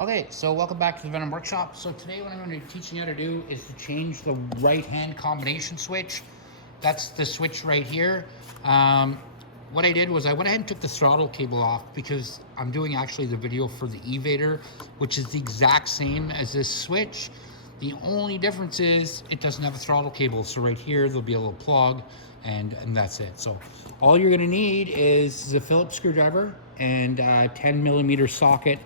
Okay, so welcome back to the Venom Workshop. So today what I'm going to be teaching you how to do is to change the right-hand combination switch. That's the switch right here. What I did was I went ahead and took the throttle cable off because I'm doing actually the video for the E-Vader, which is the exact same as this switch. The only difference is it doesn't have a throttle cable. So right here, there'll be a little plug and that's it. So all you're gonna need is the Phillips screwdriver and a 10mm socket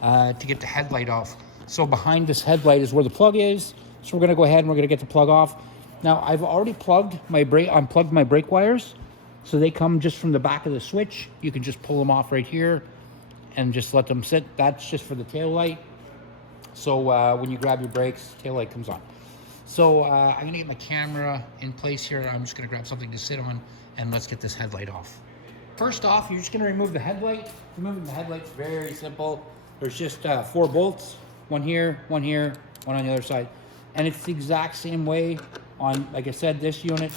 to get the headlight off. So behind this headlight is where the plug is. So we're gonna go ahead and we're gonna get the plug off. Now I've already unplugged my brake wires. So they come just from the back of the switch. You can just pull them off right here and just let them sit. That's just for the tail light. So when you grab your brakes, tail light comes on. So I'm gonna get my camera in place here. I'm just gonna grab something to sit on and let's get this headlight off. First off, you're just gonna remove the headlight. Removing the headlight's very simple. There's just 4 bolts, one here, one on the other side. And it's the exact same way on, like I said, this unit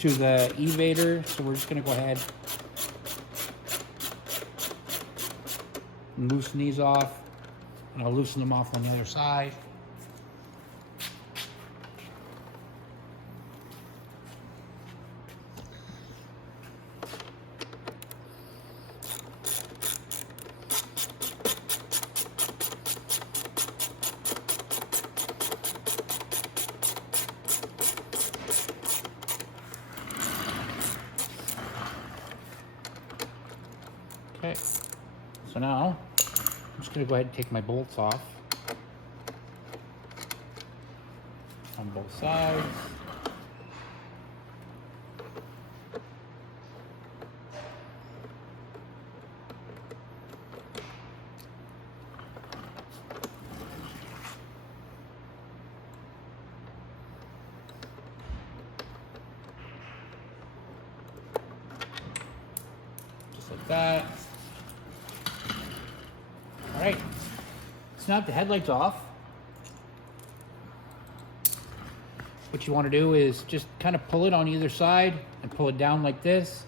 to the E-Vader. So we're just gonna go ahead and loosen these off. And I'll loosen them off on the other side. Okay, so now I'm just going to go ahead and take my bolts off on both sides. Just like that. All right, so now that the headlight's off, what you want to do is just kind of pull it on either side and pull it down like this.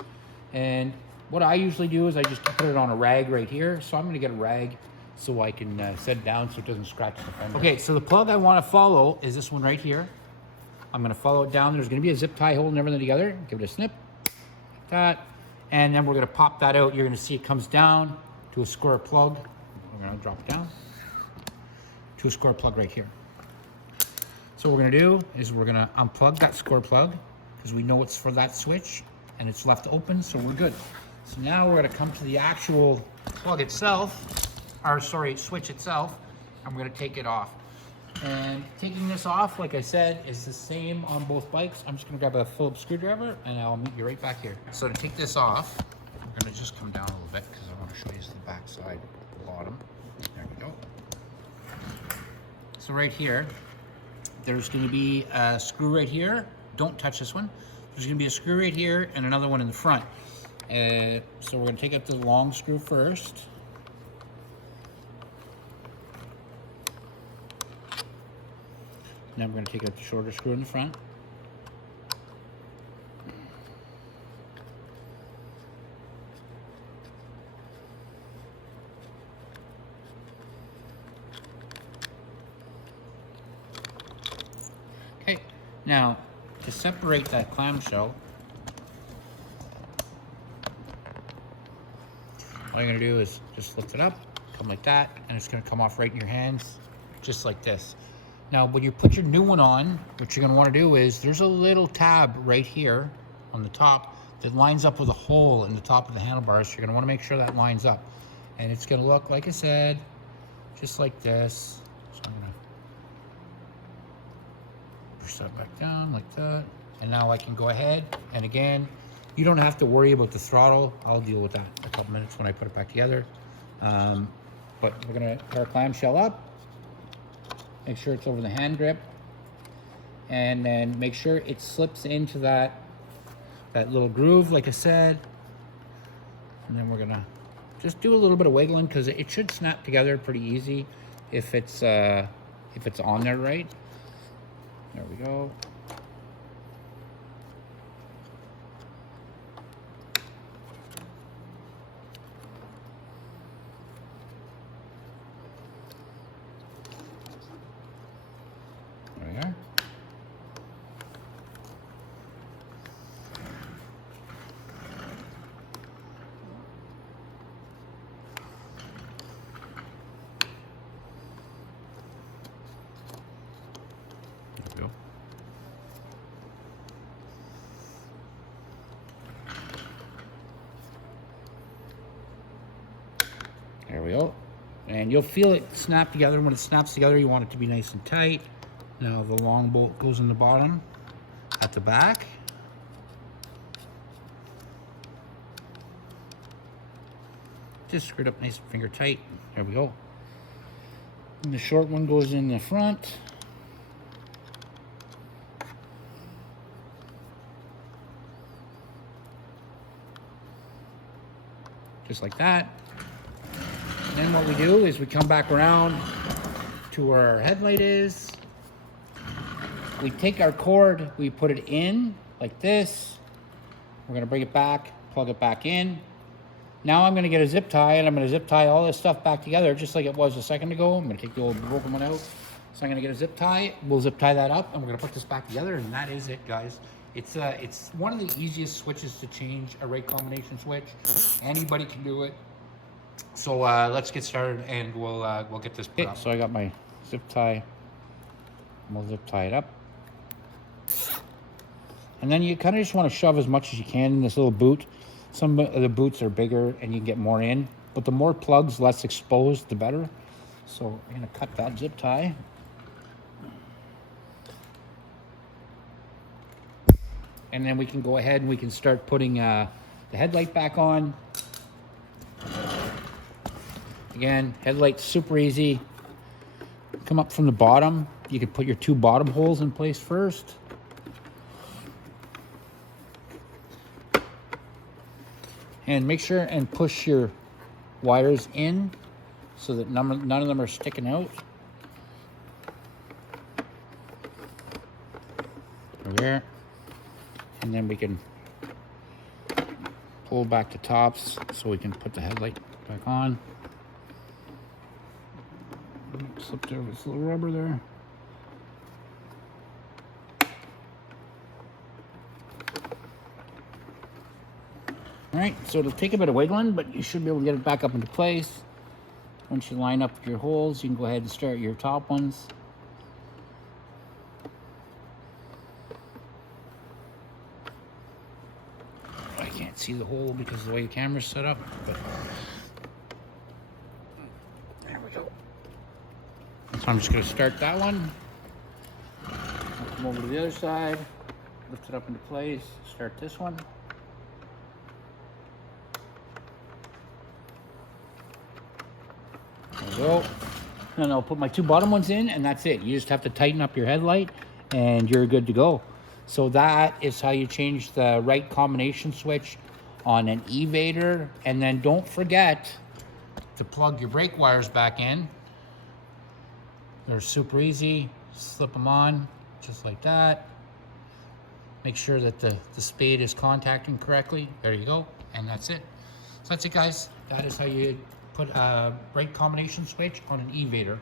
And what I usually do is I just put it on a rag right here. So I'm going to get a rag so I can set it down so it doesn't scratch the fender. Okay, so the plug I want to follow is this one right here. I'm going to follow it down. There's going to be a zip tie holding everything together. Give it a snip, like that. And then we're going to pop that out. You're going to see it comes down to a square plug. We're going to drop it down to a square plug right here. So what we're going to do is we're going to unplug that square plug because we know it's for that switch and it's left open, so we're good. So now we're going to come to the actual plug itself, or sorry, switch itself, and we're going to take it off. And taking this off, like I said, is the same on both bikes. I'm just going to grab a Phillips screwdriver and I'll meet you right back here. So to take this off, we're going to just come down a little bit because I want to show you the back side, the bottom. There we go. So right here, there's going to be a screw right here. Don't touch this one. There's going to be a screw right here and another one in the front. So we're going to take out the long screw first. Now we're going to take out the shorter screw in the front. Okay, now to separate that clamshell, all you're going to do is just lift it up, come like that, and it's going to come off right in your hands, just like this. Now, when you put your new one on, what you're going to want to do is there's a little tab right here on the top that lines up with a hole in the top of the handlebars. So you're going to want to make sure that lines up. And it's going to look, like I said, just like this. So I'm going to push that back down like that. And now I can go ahead. And again, you don't have to worry about the throttle. I'll deal with that in a couple minutes when I put it back together. But we're going to put our clamshell up. Make sure it's over the hand grip, and then make sure it slips into that little groove, like I said. And then we're gonna just do a little bit of wiggling because it should snap together pretty easy if it's on there right. There we go. And you'll feel it snap together. When it snaps together, you want it to be nice and tight. Now the long bolt goes in the bottom at the back. Just screw it up nice and finger tight. There we go. And the short one goes in the front. Just like that. And then what we do is we come back around to where our headlight is. We take our cord, we put it in like this. We're gonna bring it back, plug it back in. Now I'm gonna get a zip tie, and I'm gonna zip tie all this stuff back together just like it was a second ago. I'm gonna take the old broken one out. So I'm gonna get a zip tie. We'll zip tie that up, and we're gonna put this back together, and that is it, guys. It's one of the easiest switches to change, a rate combination switch. Anybody can do it. So let's get started, and we'll get this put up. So I got my zip tie. We'll zip tie it up. And then you kind of just want to shove as much as you can in this little boot. Some of the boots are bigger and you can get more in, but the more plugs, less exposed, the better. So I'm going to cut that zip tie. And then we can go ahead and we can start putting the headlight back on. Again, headlight's super easy. Come up from the bottom. You can put your two bottom holes in place first. And make sure and push your wires in so that none of them are sticking out. There. And then we can pull back the tops so we can put the headlight back on. Slip there with this little rubber there. All right, so it'll take a bit of wiggling, but you should be able to get it back up into place. Once you line up your holes, you can go ahead and start your top ones. I can't see the hole because of the way the camera's set up, but there we go. So I'm just gonna start that one. Come over to the other side, lift it up into place, start this one. There we go. And I'll put my two bottom ones in, and that's it. You just have to tighten up your headlight and you're good to go. So that is how you change the right combination switch on an E-Vader. And then don't forget to plug your brake wires back in. They're super easy. Slip them on just like that. Make sure that the spade is contacting correctly. There you go. And that's it. So that's it, guys. That is how you put a brake combination switch on an E-Vader.